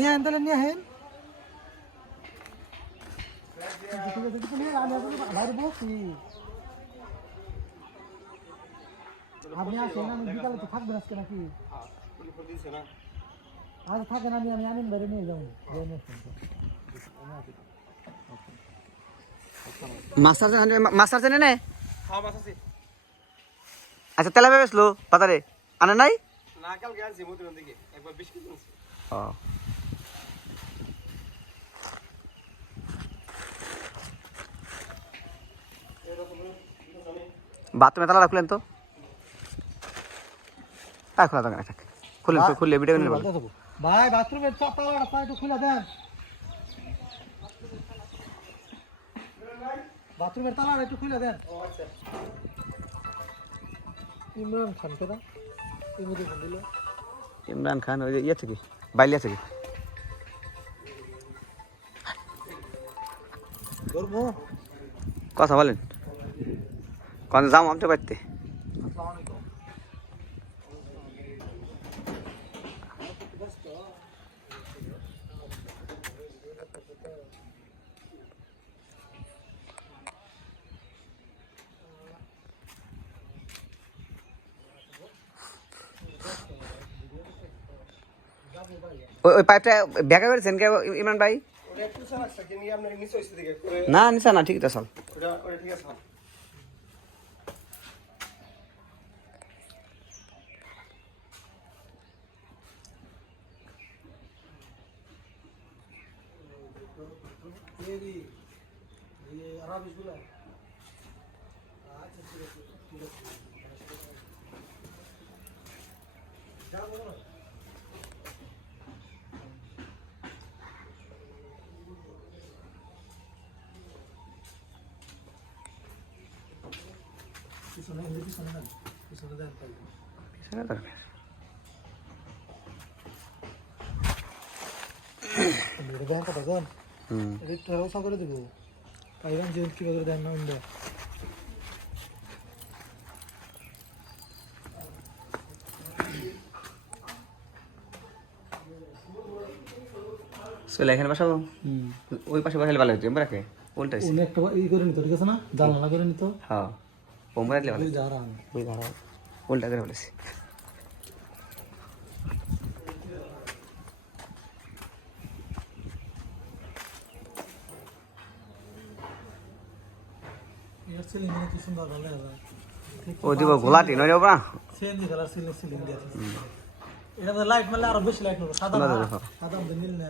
নিয়ে আইন তাহলে নিয়ে বলছি আপনি আসেন আমি বিকালে তো থাকবেন আজকে নাকি। আজ থাকেন আমি আমি আমিন বাইরে নিয়ে যাব। দিয়ে নিয়ে আসবেন তো। আমি আছি। মাস্টার মাস্টার চেনে নে হ্যাঁ আচ্ছা তেলা ভেবেছিল বাজারে। আনে নাই? না কালকে আনছি মতিরাম থেকে একবার বিশ কেজি ও। বাথরুমে তালা রাখলেন তো। খোলা থাকা। থাক খুললে ভিডিও। ভাই বাথরুমের তালাটা একটু খুলে দেন। বাথরুমের তালাটা একটু খুলে দেন। ইমরান খান দিল ইমরান খান ওই যে ইয়ে থেকে বাইলিয়া থেকে। কথা বলেন। কোন যাম আমতে পারতে ওই পাইপটা ব্যাকা করেছেন কে ইমরান ভাই? না নিশা না ঠিক আছে সব ওটা ওটা ঠিক আছে পিছনে এমনি পিছনে দেন পিছনে দেন তাই দেখেন কথা দেন হুম একটু ব্যবস্থা করে দেবো। পাইবেন কীভাবে দেন না ইন্ডিয়া চলে এখানে বসাবো? ওই পাশে বসালে ভালো। উনি একটা ই করে নিত ঠিক আছে না? জানলা করে নিত। হ্যাঁ। বোম্বা রাখলে ভালো যা রান ওই ভাড়া উল্টা করে বলেছি। ও দিব গোলাটি নয় যাবো না সেন্দি কালার সিলিং সিলিং দিয়ে এটা তো লাইট মারলে আরো বেশি লাইট মারবে সাদা সুন্দর না দেখো। সাদা আমাদের নীল না